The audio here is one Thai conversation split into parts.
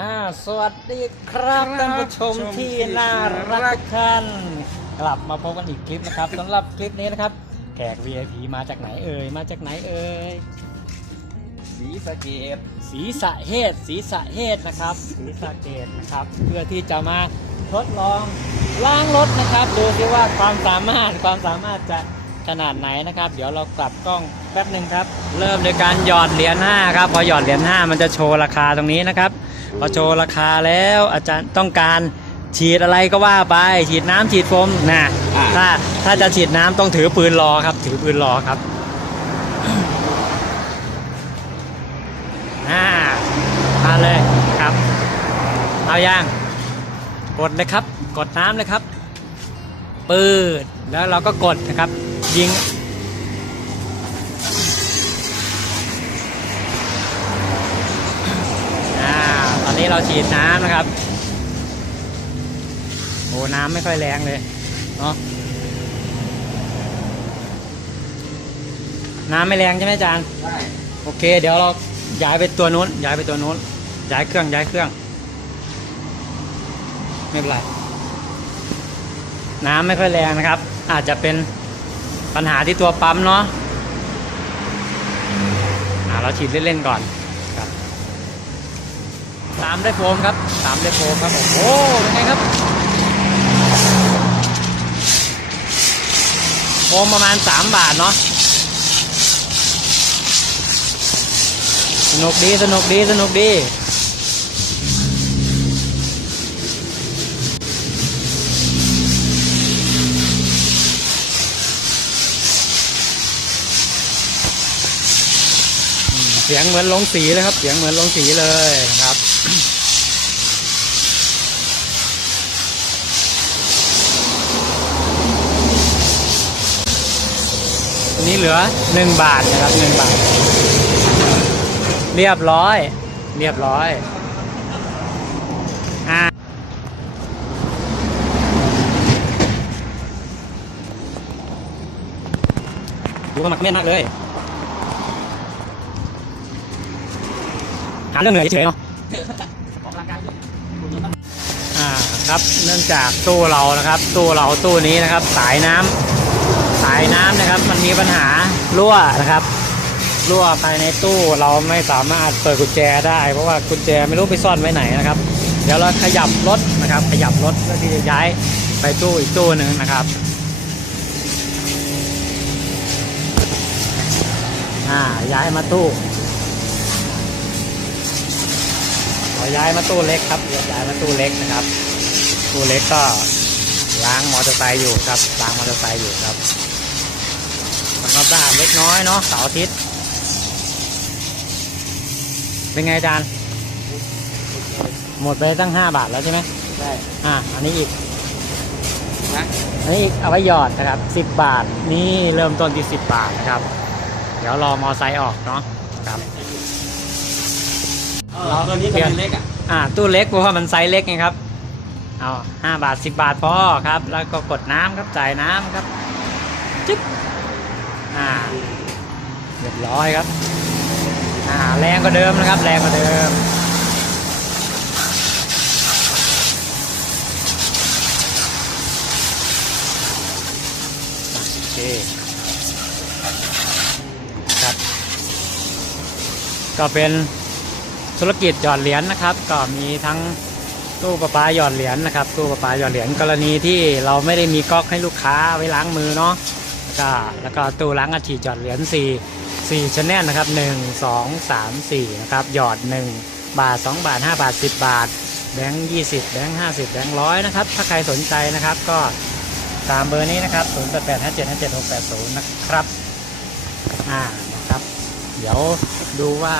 อ่าสวัสดีครับครับท่านผู้ชมชมที่ที่น่ารัรักก ทุกท่านกลับมาพบกันอีกคลิปนะครับ สำหรับคลิปนี้นะครับ แขก VIP มาจากไหนเอ่ยมาจากไหนเอ่ยสีสะเกตศรีสะเฮดศรีสะเฮดนะครับศรีสะเกดนะครับ เพื่อที่จะมาทดลองล้างรถนะครับ ดูซิว่าความสามารถความสามารถจะ ขนาดไหนนะครับ เดี๋ยวเรากลับกล้องแป๊บหนึ่งครับ เริ่มโดยการหยอดเหรียญ5ครับพอหยอดเหรียญ5มันจะโชว์ราคาตรงนี้นะครับ พอโชว์ราคาแล้วอาจารย์ต้องการฉีดอะไรก็ว่าไป ฉีดน้ำฉีดโฟมนะถ้าถ้าจะฉีดน้ำต้องถือปืนรอครับ ถือปืนรอครับอ่ามาเลยครับ เอาย่างกดเลยครับ กดน้ำเลยครับปืดแล้วเราก็กดนะครับ ยิงอ่าตอนนี้เราฉีดน้ำนะครับ โอ้น้ำไม่ค่อยแรงเลยเนาะน้ำไม่แรงใช่ไหมอาจารย์ใช่โอเค เดี๋ยวเราย้ายไปตัวนู้น ย้ายไปตัวนู้น ย้ายเครื่องย้ายเครื่อง ไม่เป็นไร น้ำไม่ค่อยแรงนะครับ อาจจะเป็น ปัญหาที่ตัวปั๊มเนาะอ่าเราฉีดเล่นๆก่อนครับตามได้โฟมครับตามได้โฟมครับผมโอ้เป็นไงครับโฟมประมาณ 3 บาทเนาะสนุกดีสนุกดีสนุกดี สียงเหมือนลงสีเลยครับ เสียงเหมือนลงสีเลยนะครับ นี้เหลือ1บาทนะครับ1บาท เรียบร้อย เรียบร้อยอ่าดูกระหมักเม่นมากเลย หาเรื่องเหนื่อยเฉยเนาะอ่าครับเนื่องจากตู้เรานะครับ ตู้เราตู้นี้นะครับ สายน้ำสายน้ำนะครับ มันมีปัญหารั่วนะครับรั่วภายในตู้เราไม่สามารถเปิดกุญแจได้ เพราะว่ากุญแจไม่รู้ไปซ่อนไว้ไหนนะครับ เดี๋ยวเราขยับรถนะครับ ขยับรถเพื่อที่จะย้ายไปตู้อีกตู้หนึ่งนะครับอ่าย้ายมาตู้ อย้ายมาตู้เล็กครับย้ายมาตู้เล็กนะครับ ตู้เล็กก็ล้างมอเตอร์ไซค์อยู่ครับล้างมอเตอร์ไซค์อยู่ครับทำความสะอาดเล็กน้อยเนาะเสาร์อาทิตย์เป็นไงอาจารย์หมดไปตั้ง5บาทแล้วใช่ไหมใช่อ่าอันนี้อีกนะอันนี้อีกเอาไว้หยอดนะครับ10บาทนี่เริ่มต้นที่10บาทนะครับ เดี๋ยวรอมอไซค์ออกเนาะครับ เราตัวนี้เป็นเล็กอะอ่าตู้เล็กเพราะว่ามันไซส์เล็กไงครับเอาห้าบาทสิบบาทพอครับ แล้วก็กดน้ำครับจ่ายน้ำครับจึ๊บอ่าเรียบร้อยครับอ่าแรงกว่าเดิมนะครับ แรงกว่าเดิมโอเคครับ ก็เป็น ธุรกิจหยอดเหรียญนะครับ ก็มีทั้งตู้ประปาหยอดเหรียญนะครับ ตู้ประปาหยอดเหรียญกรณีที่เราไม่ได้มีก๊อกให้ลูกค้าไว้ล้างมือเนาะก็แล้วก็ตู้ล้างอัฐิหยอดเหรียญ4 4ชแนลนะครับ 1 2 3 4 นะครับ หยอด 1 บาท 2 บาท 5 บาท 10 บาท แบงค์20 แบงค์50 แบงค์ร้อยนะครับ ถ้าใครสนใจนะครับก็ตามเบอร์นี้นะครับ 0 8 8 5 7 5 7 6 8 0 นะครับ อ่า นะครับ เดี๋ยวดูว่า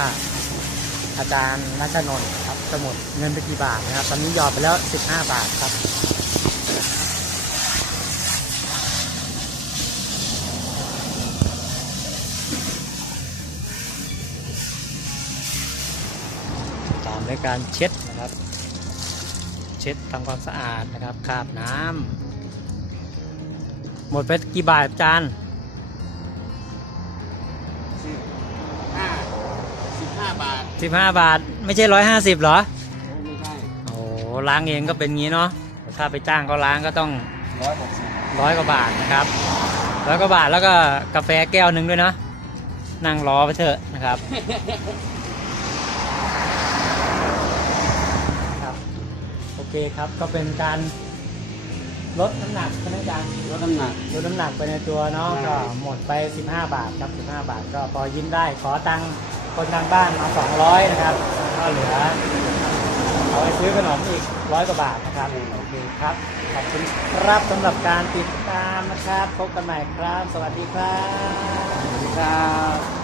อาจารย์นัชนนท์ครับสมุดเงินไปกี่บาทนะครับ ตอนนี้หยอดไปแล้ว 15 บาทครับตามด้วยการเช็ดนะครับ เช็ดทำความสะอาดนะครับคาบน้ำหมดไปกี่บาทอาจารย์ สิบห้าบาท15บาทไม่ใช่150เหรอ ไม่ล้างเองก็เป็นงี้เนาะแต่ถ้าไปจ้างเขาล้างก็ต้องร้อยหกสิบร้อยกว่าบาทนะครับร้อยกว่าบาทแล้วก็กาแฟแก้วหนึ่งด้วยเนาะนั่งรอไปเถอะนะครับครับ โอเคครับก็เป็นการ ลดน้ำหนักใช่ไหมอาจารย์ลดน้ำหนัก ลดน้ำหนักไปในตัวเนาะใช่ ก็หมดไป 15 บาทครับ15 บาท ก็พอยิ้มได้ขอตังค์คนทางบ้านมา 200 นะครับก็เหลือ เอาไปซื้อขนมอีกร้อยกว่าบาทนะครับโอเคครับขอบคุณครับสำหรับการติดตามนะครับพบกันใหม่ครับ สวัสดีครับครับ